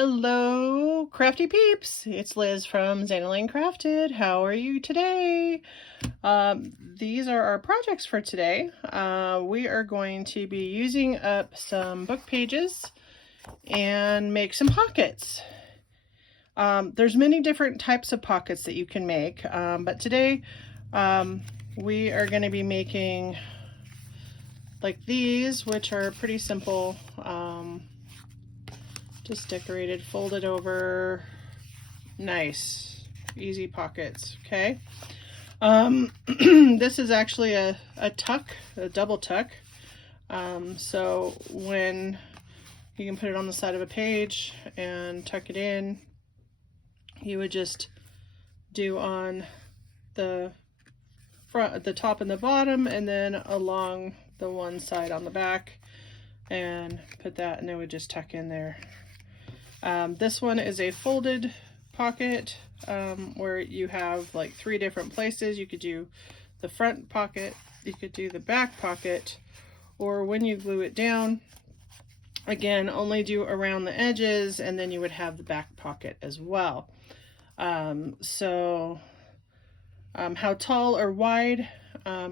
Hello, crafty peeps. It's Liz from Xannaline Crafted. How are you today? These are our projects for today. We are going to be using up some book pages and make some pockets. There's many different types of pockets that you can make, but today we are going to be making like these, which are pretty simple. Just decorated, folded over, nice, easy pockets, okay? This is actually a tuck, a double tuck. So when you can put it on the side of a page and tuck it in, you would just do on the front, the top and the bottom, and then along the one side on the back, and put that, and it would just tuck in there. This one is a folded pocket where you have like 3 different places. You could do the front pocket, you could do the back pocket, or when you glue it down, again, only do around the edges, and then you would have the back pocket as well. How tall or wide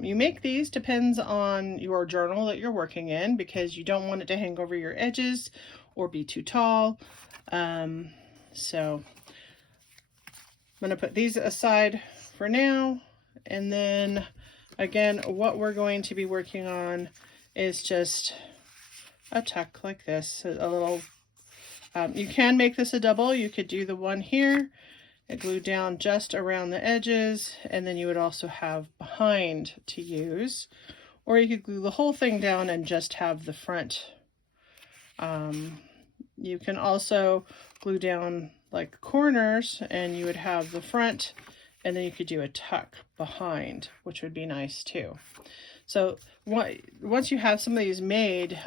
you make these depends on your journal that you're working in, because you don't want it to hang over your edges or be too tall. So I'm going to put these aside for now, and then again, what we're going to be working on is just a tuck like this, a little, you can make this a double. You could do the one here and glue down just around the edges, and then you would also have behind to use, or you could glue the whole thing down and just have the front. You can also glue down like corners, and you would have the front, and then you could do a tuck behind, which would be nice too. So once you have some of these made,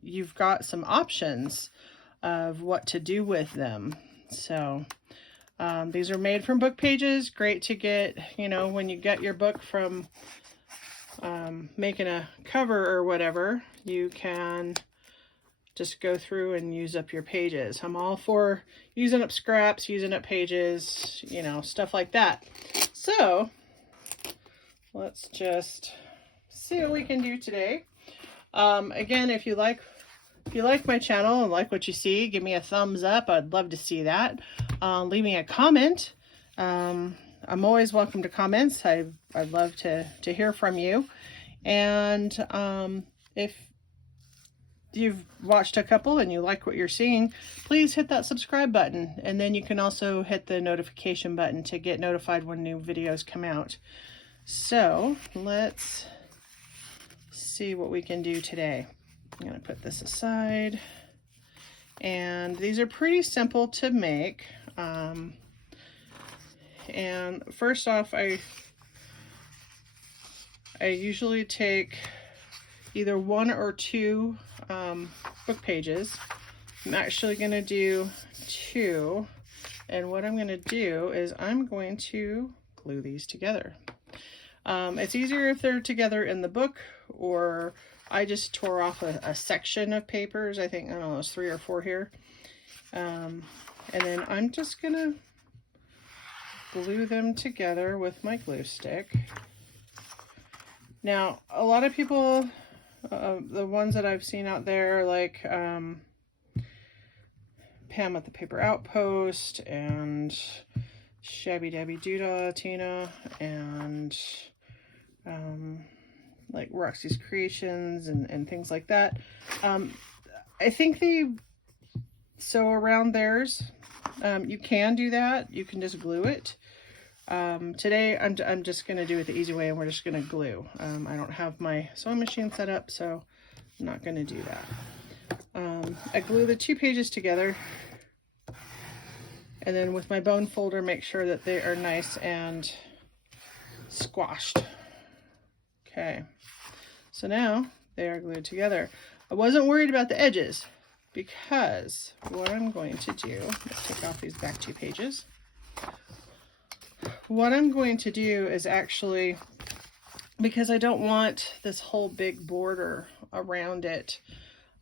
you've got some options of what to do with them. So these are made from book pages, great to get, you know, when you get your book from making a cover or whatever, you can just go through and use up your pages. I'm all for using up scraps, using up pages, you know, stuff like that. So let's just see what we can do today. Again, if you like my channel and like what you see, give me a thumbs up. I'd love to see that. Leave me a comment. I'm always welcome to comments. I'd love to hear from you. And if you've watched a couple and you like what you're seeing, please hit that subscribe button, and then you can also hit the notification button to get notified when new videos come out. So let's see what we can do today. I'm going to put this aside, and these are pretty simple to make. And first off, I usually take either 1 or 2 book pages. I'm actually going to do 2, and what I'm going to do is I'm going to glue these together. It's easier if they're together in the book, or I just tore off a section of papers. I think, I don't know, there's 3 or 4 here. And then I'm just going to glue them together with my glue stick. Now, a lot of people, the ones that I've seen out there, like Pam at the Paper Outpost, and Shabby Dabby Doodah Tina, and like Roxy's Creations and things like that. I think they sew around theirs. You can do that. You can just glue it. Today I'm just going to do it the easy way, and we're just going to glue. I don't have my sewing machine set up, so I'm not going to do that. I glue the 2 pages together, and then with my bone folder, make sure that they are nice and squashed. Okay, so now they are glued together. I wasn't worried about the edges, because what I'm going to do, let's take off these back 2 pages. What I'm going to do is actually, because I don't want this whole big border around it,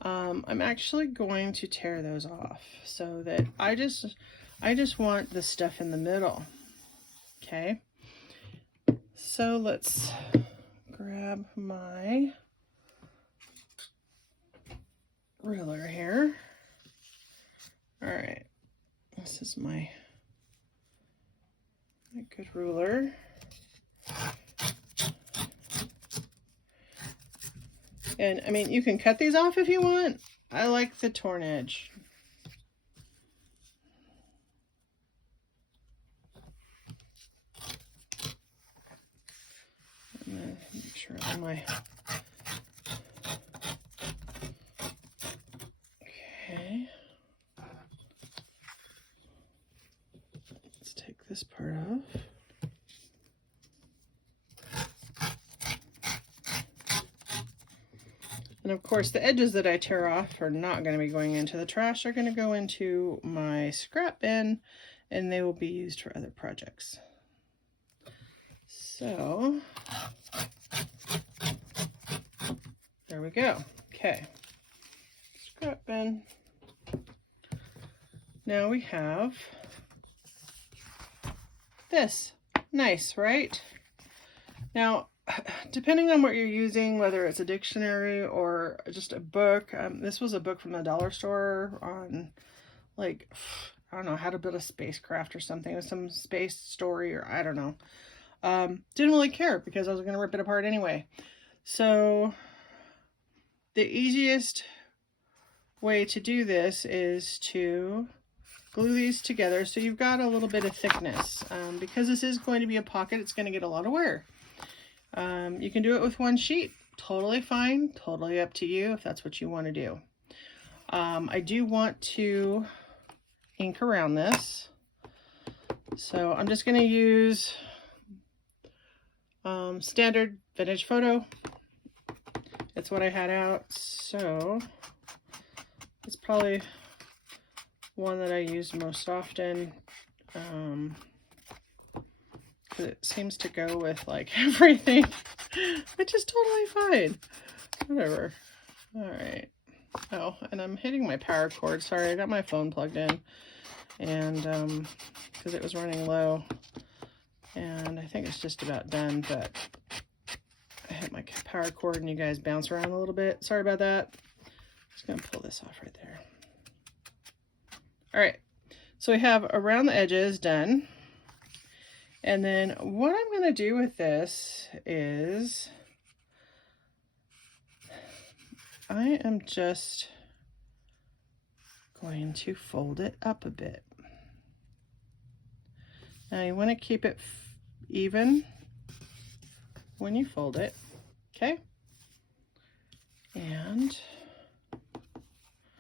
I'm actually going to tear those off so that I just want the stuff in the middle. Okay. So let's grab my ruler here. All right. This is my good ruler. And I mean, you can cut these off if you want. I like the torn edge. I'm gonna make sure all my, okay. Let's take this part off. And of course, the edges that I tear off are not going to be going into the trash. They're going to go into my scrap bin, and they will be used for other projects. So, there we go. Okay, scrap bin. Now we have this. Nice, right? Now, depending on what you're using, whether it's a dictionary or just a book, this was a book from the dollar store on, like, I don't know, how to build a spacecraft or something, or some space story, or I don't know. Didn't really care because I was going to rip it apart anyway. So the easiest way to do this is to glue these together so you've got a little bit of thickness. Because this is going to be a pocket, it's going to get a lot of wear. You can do it with one sheet, totally fine, totally up to you if that's what you want to do. I do want to ink around this, so I'm just going to use standard vintage photo. It's what I had out, so it's probably one that I use most often. It seems to go with like everything, which is totally fine. Whatever. All right. Oh, and I'm hitting my power cord. Sorry, I got my phone plugged in, and because it was running low, and I think it's just about done, but I hit my power cord and you guys bounce around a little bit. Sorry about that. Just gonna pull this off right there. All right. So we have around the edges done. And then what I'm going to do with this is I am just going to fold it up a bit. Now you want to keep it even when you fold it, okay? And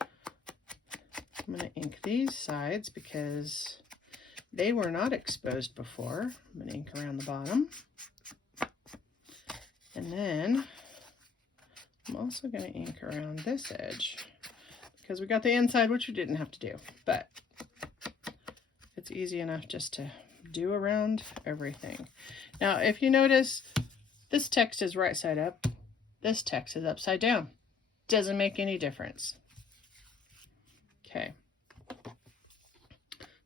I'm going to ink these sides because they were not exposed before. I'm going to ink around the bottom. And then I'm also going to ink around this edge because we got the inside, which we didn't have to do, but it's easy enough just to do around everything. Now, if you notice, this text is right side up. This text is upside down. Doesn't make any difference. Okay.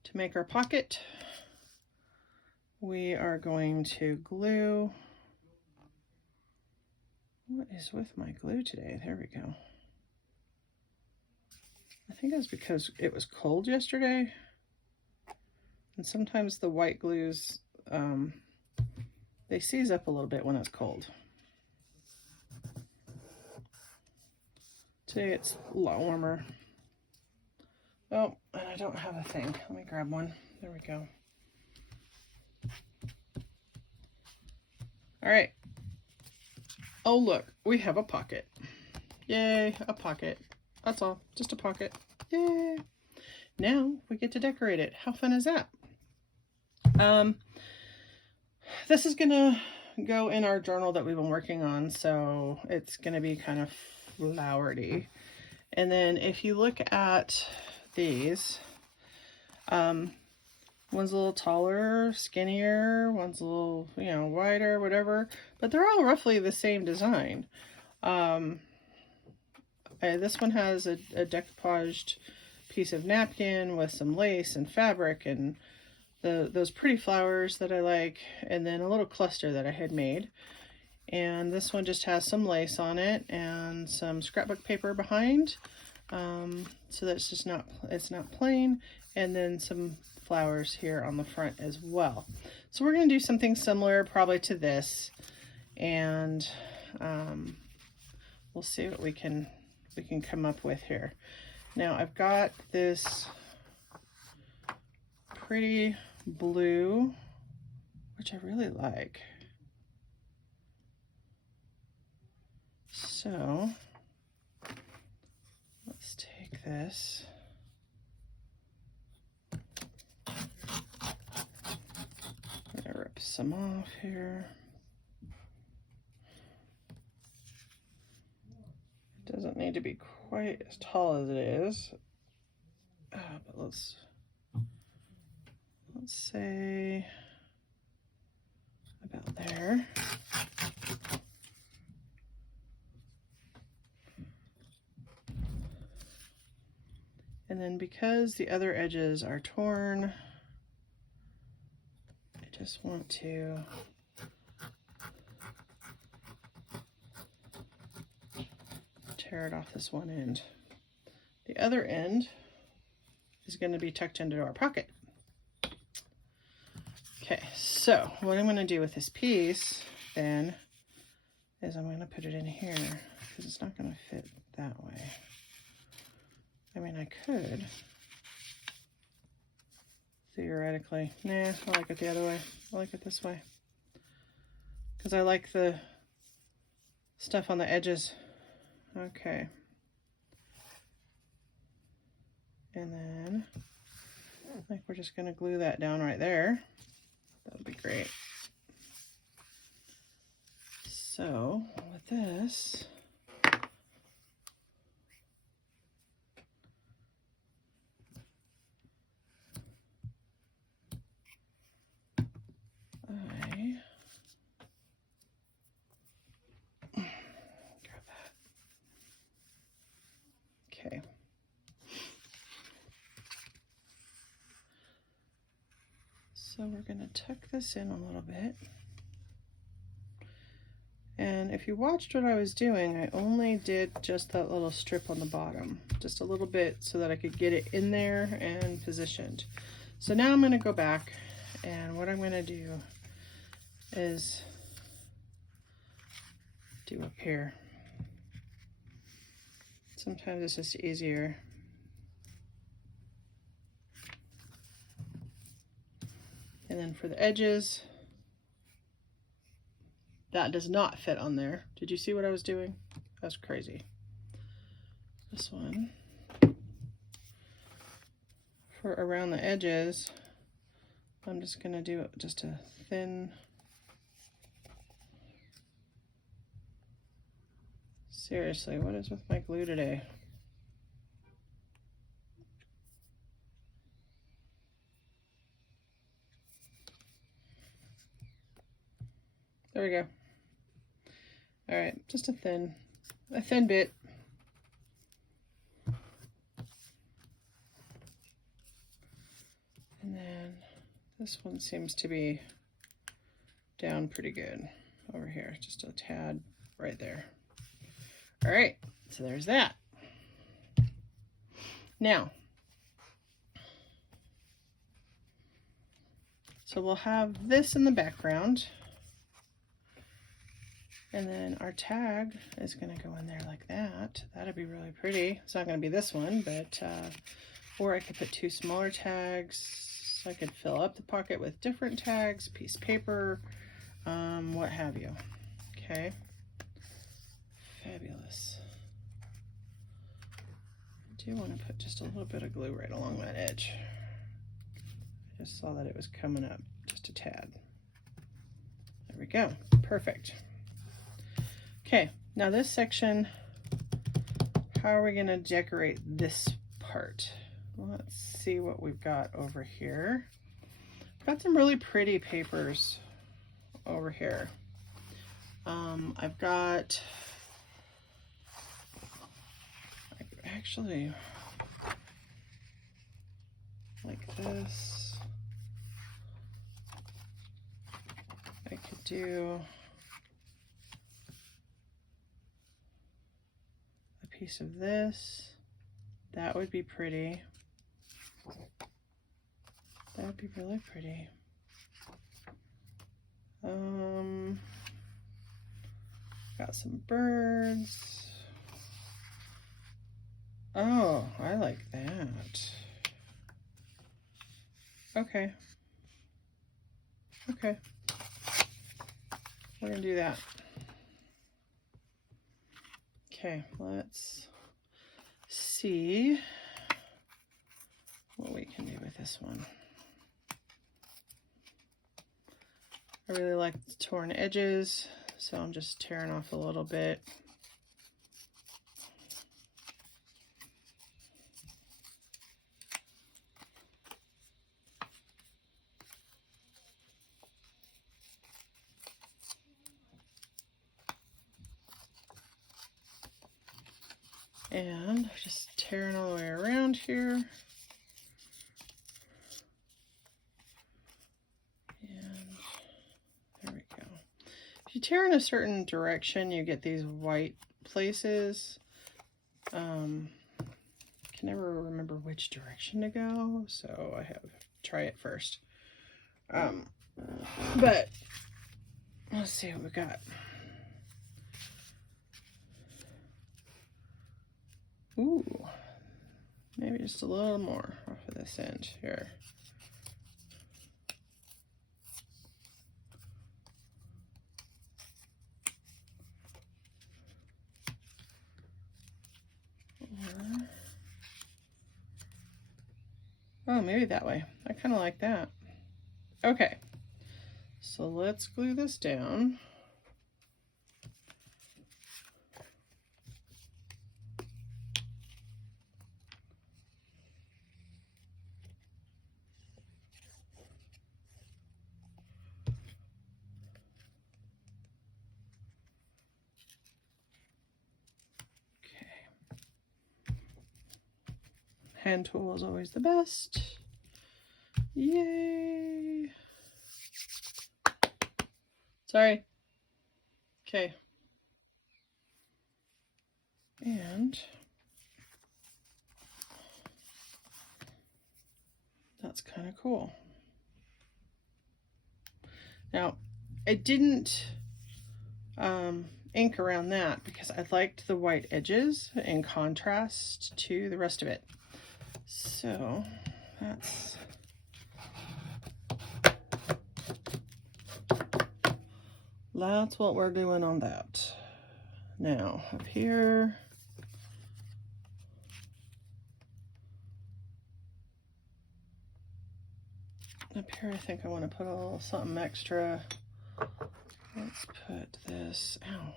To make our pocket, we are going to glue. What is with my glue today? There we go. I think that's because it was cold yesterday. And sometimes the white glues, they seize up a little bit when it's cold. Today it's a lot warmer. Oh, and I don't have a thing. Let me grab one. There we go. All right. Oh, look, we have a pocket. Yay, a pocket. That's all, just a pocket. Yay. Now we get to decorate it. How fun is that? This is gonna go in our journal that we've been working on, so it's gonna be kind of flowery. And then if you look at these, one's a little taller, skinnier, one's a little, you know, wider, whatever, but they're all roughly the same design. This one has a decoupaged piece of napkin with some lace and fabric and those pretty flowers that I like, and then a little cluster that I had made. And this one just has some lace on it and some scrapbook paper behind, so that it's not plain, and then some flowers here on the front as well. So we're going to do something similar probably to this, and we'll see what we can come up with here. Now I've got this pretty blue, which I really like. So let's take this. I'm gonna rip some off here. It doesn't need to be quite as tall as it is, but let's say about there. And then because the other edges are torn, I just want to tear it off this one end. The other end is going to be tucked into our pocket. Okay, so what I'm going to do with this piece then is I'm going to put it in here because it's not going to fit that way. I mean, I could theoretically. Nah, I like it the other way. I like it this way because I like the stuff on the edges. Okay. And then I think we're just going to glue that down right there. That would be great. So with this, grab that. Okay. So we're going to tuck this in a little bit. And if you watched what I was doing, I only did just that little strip on the bottom, just a little bit so that I could get it in there and positioned. So now I'm going to go back, and what I'm going to do is do up here. Sometimes it's just easier. And then for the edges, that does not fit on there. Did you see what I was doing? That's crazy. This one, for around the edges, I'm just gonna do just a thin, seriously, what is with my glue today? There we go. All right, just a thin bit. And then this one seems to be down pretty good over here, just a tad right there. All right, so there's that. Now, so we'll have this in the background. And then our tag is going to go in there like that. That'd be really pretty. It's not going to be this one, but, or I could put two smaller tags. So I could fill up the pocket with different tags, piece of paper, what have you. Okay. Fabulous. I do want to put just a little bit of glue right along that edge. I just saw that it was coming up just a tad. There we go. Perfect. Okay, now this section, how are we going to decorate this part? Let's see what we've got over here. I've got some really pretty papers over here. I've got actually like this. I could do a piece of this. That would be pretty. That would be really pretty. Got some birds. Oh, I like that. Okay. Okay. We're gonna do that. Okay, let's see what we can do with this one. I really like the torn edges, so I'm just tearing off a little bit. And just tearing all the way around here. If you tear in a certain direction, you get these white places. Can never remember which direction to go, so I have to try it first. But let's see what we got. Ooh, maybe just a little more off of this end here. Oh, maybe that way. I kind of like that. Okay, so let's glue this down. Hand tool is always the best. Yay! Sorry. Okay. And that's kind of cool. Now, I didn't ink around that because I liked the white edges in contrast to the rest of it. So that's what we're doing on that. Now up here, I think I want to put a little something extra. Let's put this, ow.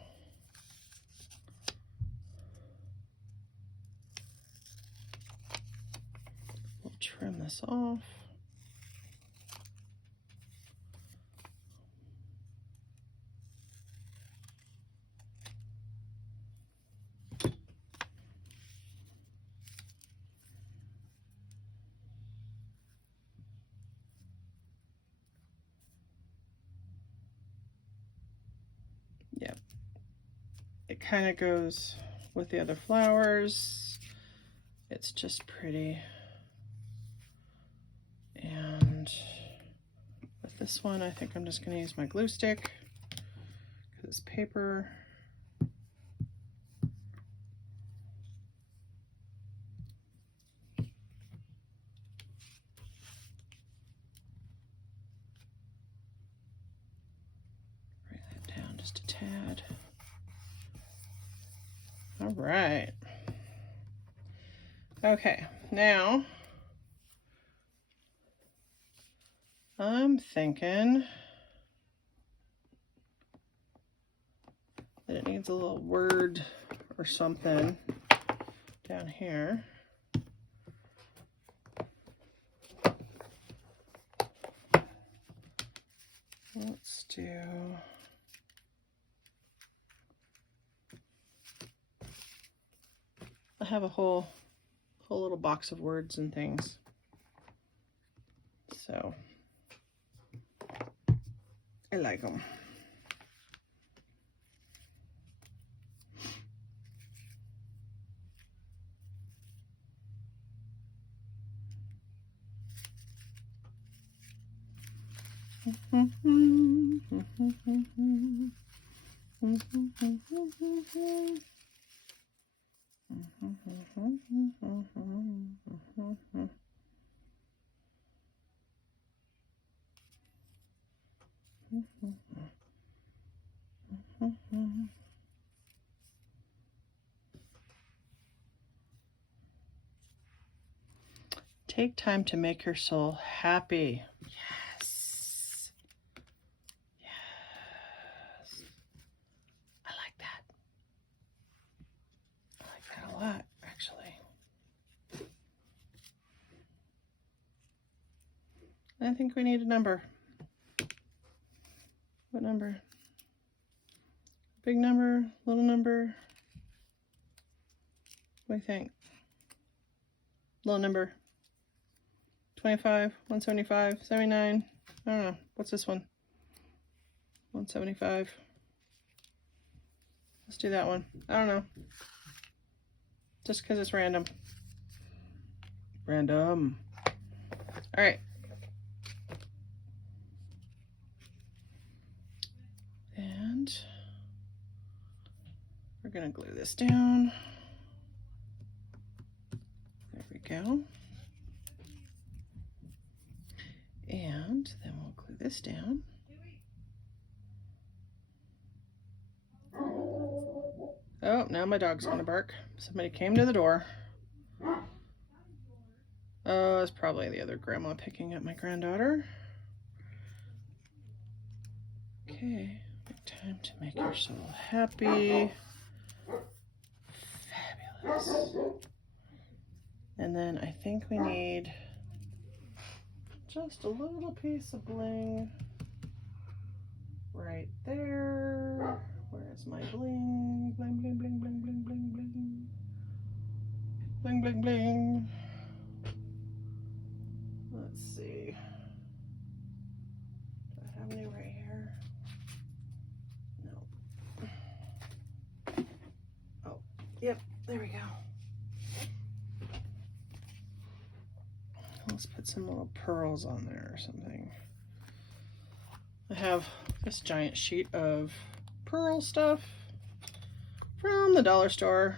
We'll trim this off. Yep. It kind of goes with the other flowers. It's just pretty. And with this one, I think I'm just going to use my glue stick because it's paper. Bring that down just a tad. All right. Okay, now I'm thinking that it needs a little word or something down here. Let's do have a whole little box of words and things. So I like them. Take time to make your soul happy. Yes. Yes. I like that. I like that a lot, actually. I think we need a number. What number? Big number, little number? What do you think? Little number. 25, 175, 79. I don't know. What's this one? 175. Let's do that one. I don't know. Just because it's random. Random. All right. And we're going to glue this down. There we go. And then we'll glue this down. Oh, now my dog's gonna bark. Somebody came to the door. Oh, it's probably the other grandma picking up my granddaughter. Okay, time to make your soul happy. Fabulous. And then I think we need just a little piece of bling right there. Where's my bling? Bling, bling, bling, bling, bling, bling, bling. Bling, bling, bling. Let's see. Do I have any right here? No. Oh, yep, there we go. Let's put some little pearls on there or something. I have this giant sheet of pearl stuff from the dollar store.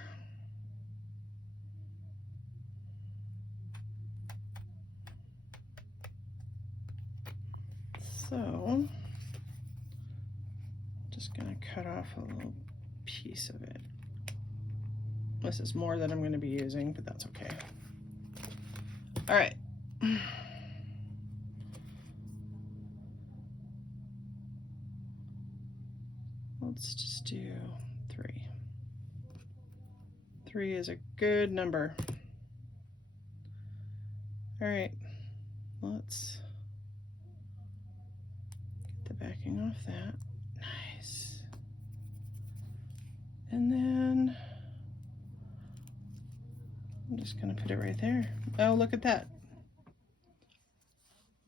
So, just gonna cut off a little piece of it. This is more than I'm going to be using, but that's okay. All right. Let's just do 3. 3 is a good number. All right, let's get the backing off that. Nice. And then I'm just gonna put it right there. Oh, look at that.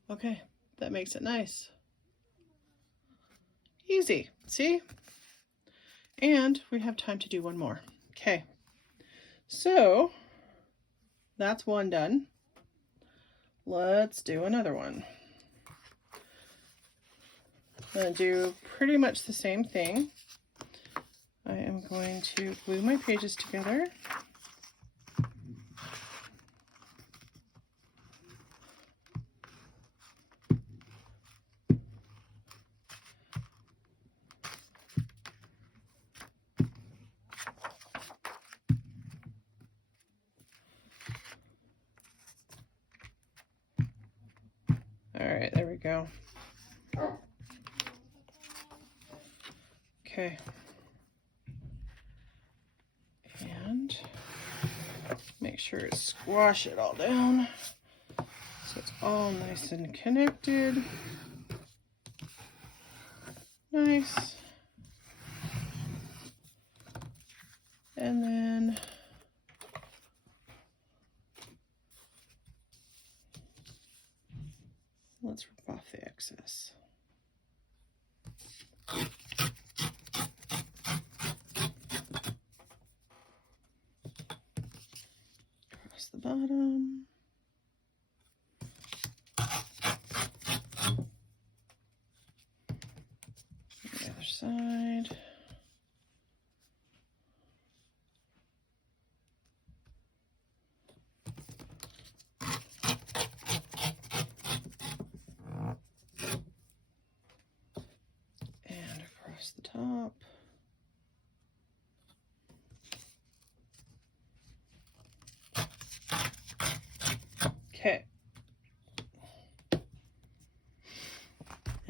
Okay, that makes it nice. Easy, see? And we have time to do one more. Okay, so that's one done. Let's do another one. I'm going to do pretty much the same thing. I am going to glue my pages together. All right, there we go. Okay. And make sure to squash it all down so it's all nice and connected. Nice. And then let's rip off the excess. Across the bottom. The other side. The top. Okay.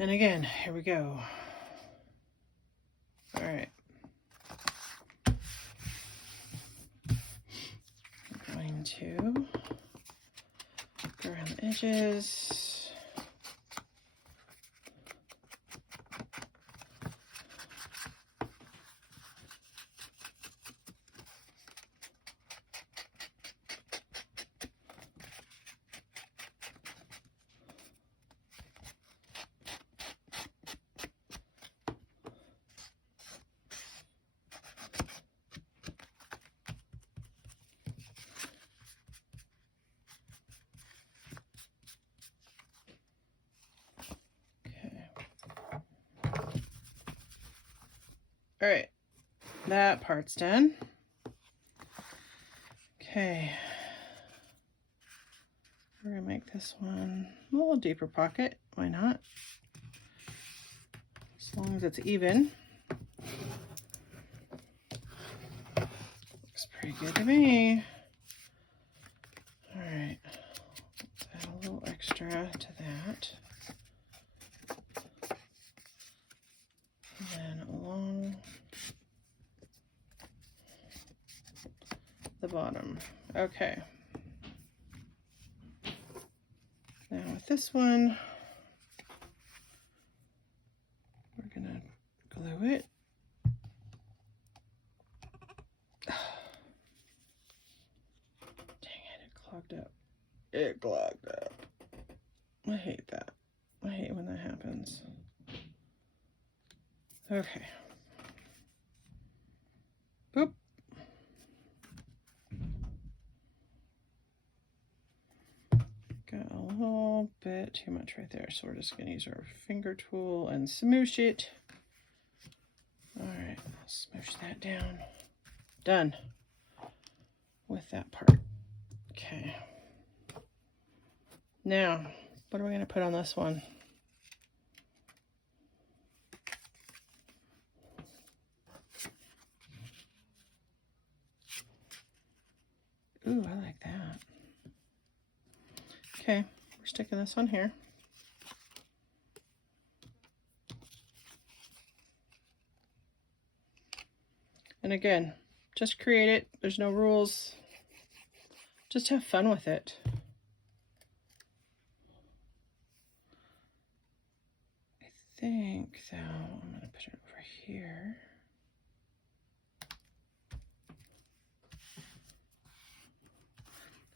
And again, here we go. All right. I'm going to go around the edges. All right, that part's done. Okay, we're gonna make this one a little deeper pocket. Why not? As long as it's even. Looks pretty good to me. All right, let's add a little extra to that. And then along the bottom. Okay. Now with this one, we're gonna glue it. Dang it, it clogged up. It clogged up. I hate that. I hate when that happens. Okay. Boop. Got a little bit too much right there, so we're just going to use our finger tool and smoosh it. All right, I'll smoosh that down. Done with that part. Okay. Now, what are we going to put on this one? Ooh, I like that. Okay, we're sticking this on here. And again, just create it. There's no rules. Just have fun with it. I think, though, I'm going to put it over here.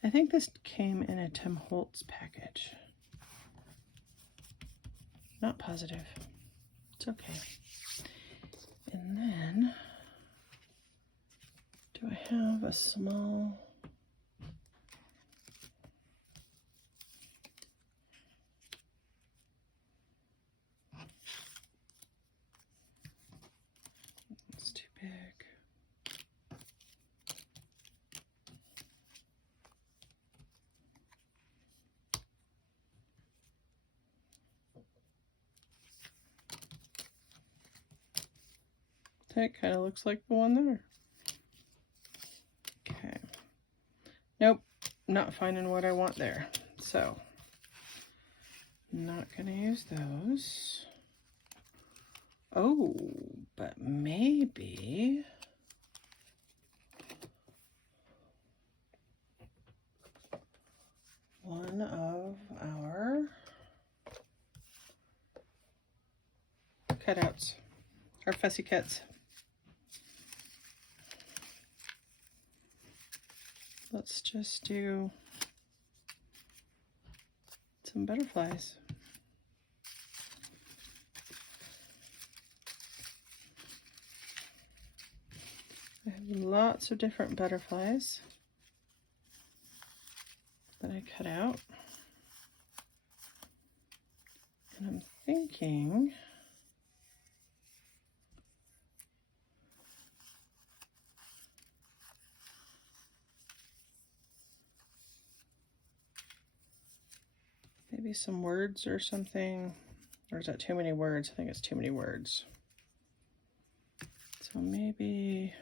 I think this came in a Tim Holtz package. Not positive. It's okay. And then, do I have a small... It's too big. That kind of looks like the one there. Okay. Nope, not finding what I want there. So, not gonna use those. Oh, but maybe... one of our cutouts, our fussy cuts. Let's just do some butterflies. lots of different butterflies that I cut out. And I'm thinking maybe some words or something. Or is that too many words? I think it's too many words. So maybe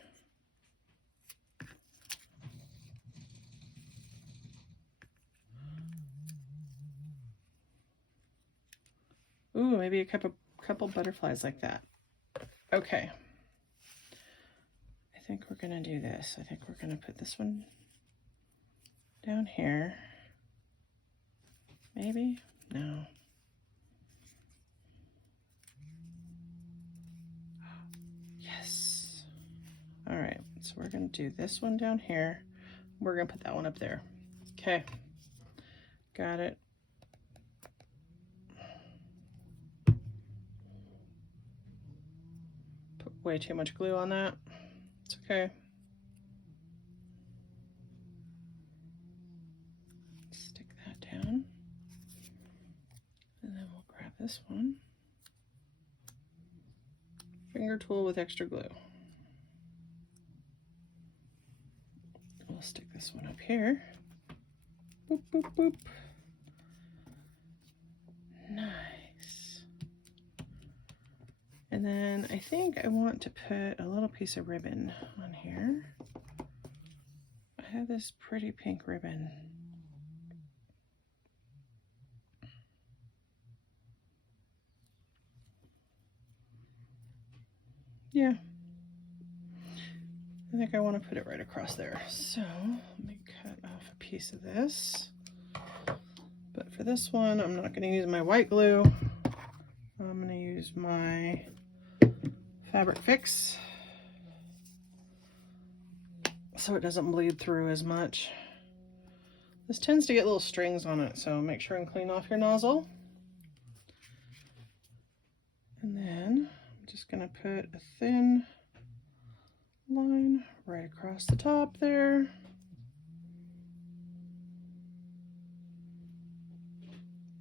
ooh, maybe a couple butterflies like that. Okay. I think we're gonna do this. I think we're gonna put this one down here. Maybe? No. Yes. All right, so we're gonna do this one down here. We're gonna put that one up there. Okay, got it. Put way too much glue on that. It's okay. Stick that down. And then we'll grab this one. Finger tool with extra glue. We'll stick this one up here. Boop, boop, boop. Nice. And then I think I want to put a little piece of ribbon on here. I have this pretty pink ribbon. Yeah. I think I want to put it right across there. So let me cut off a piece of this. But for this one, I'm not going to use my white glue. I'm going to use my Fabric Fix so it doesn't bleed through as much. This tends to get little strings on it, so make sure and clean off your nozzle. And then I'm just going to put a thin line right across the top there.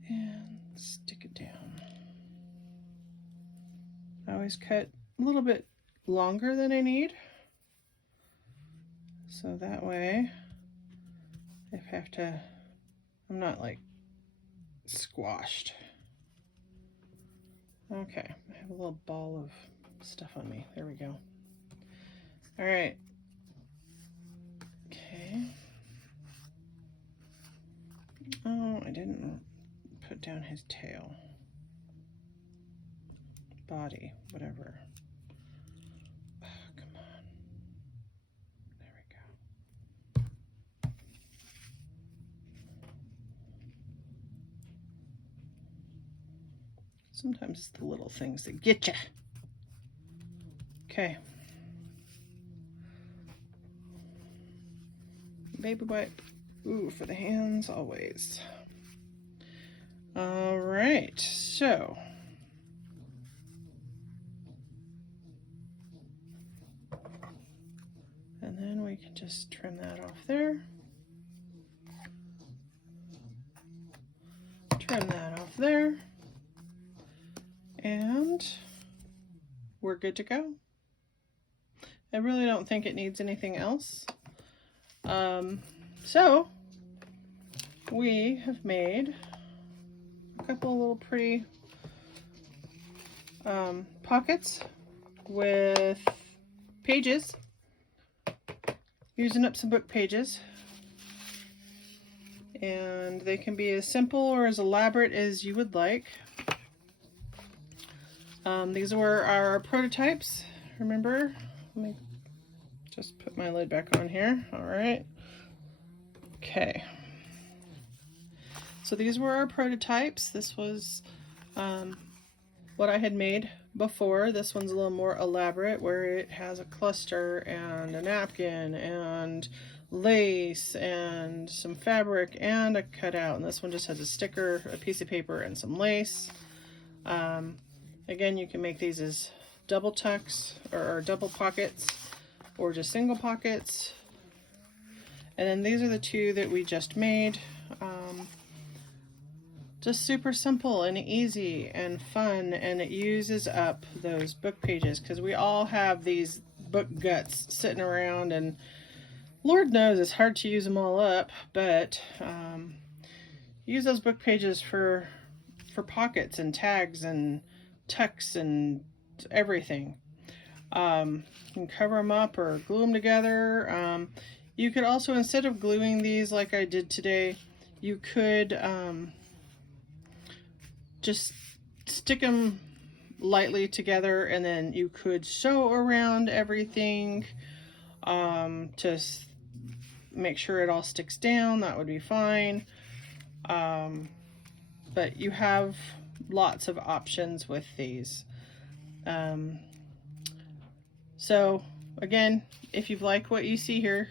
And stick it down. I always cut a little bit longer than I need. So that way, if I have to, I'm not like squashed. Okay, I have a little ball of stuff on me. There we go. All right. Okay. Oh, I didn't put down his tail. Body, whatever. Oh, come on. There we go. Sometimes it's the little things that get you. Okay. Baby wipe. Ooh, for the hands, always. All right, so. And then we can just trim that off there. Trim that off there. And we're good to go. I really don't think it needs anything else. So we have made a couple of little pretty pockets with pages, using up some book pages, and they can be as simple or as elaborate as you would like. These were our prototypes, remember? Let me just put my lid back on here. All right. Okay. So these were our prototypes. This was what I had made before. This one's a little more elaborate, where it has a cluster and a napkin and lace and some fabric and a cutout. And this one just has a sticker, a piece of paper, and some lace. Again, you can make these as double tucks or double pockets. or just single pockets. And then these are the two that we just made. Just super simple and easy and fun, and it uses up those book pages because we all have these book guts sitting around, and Lord knows it's hard to use them all up, but use those book pages for pockets and tags and tucks and everything. You can cover them up or glue them together. You could also, instead of gluing these like I did today, you could just stick them lightly together, and then you could sew around everything to make sure it all sticks down. That would be fine. But you have lots of options with these. So again, if you've liked what you see here,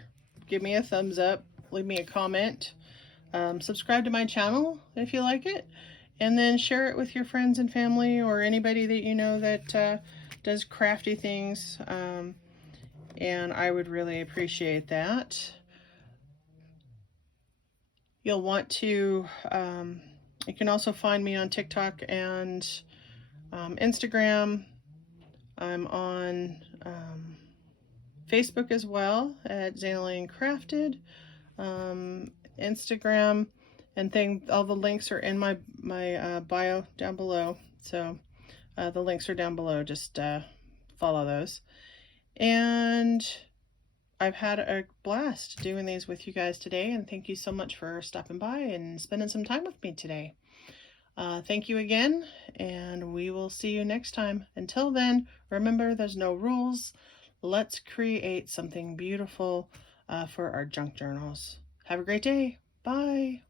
give me a thumbs up, leave me a comment, subscribe to my channel if you like it, and then share it with your friends and family or anybody that you know that does crafty things, and I would really appreciate that. You'll want to, you can also find me on TikTok and Instagram. I'm on Facebook as well at Xanalane Crafted, Instagram, and all the links are in my bio down below. So the links are down below. Just follow those. And I've had a blast doing these with you guys today, and thank you so much for stopping by and spending some time with me today. Thank you again, and we will see you next time. Until then, remember, there's no rules. Let's create something beautiful for our junk journals. Have a great day. Bye.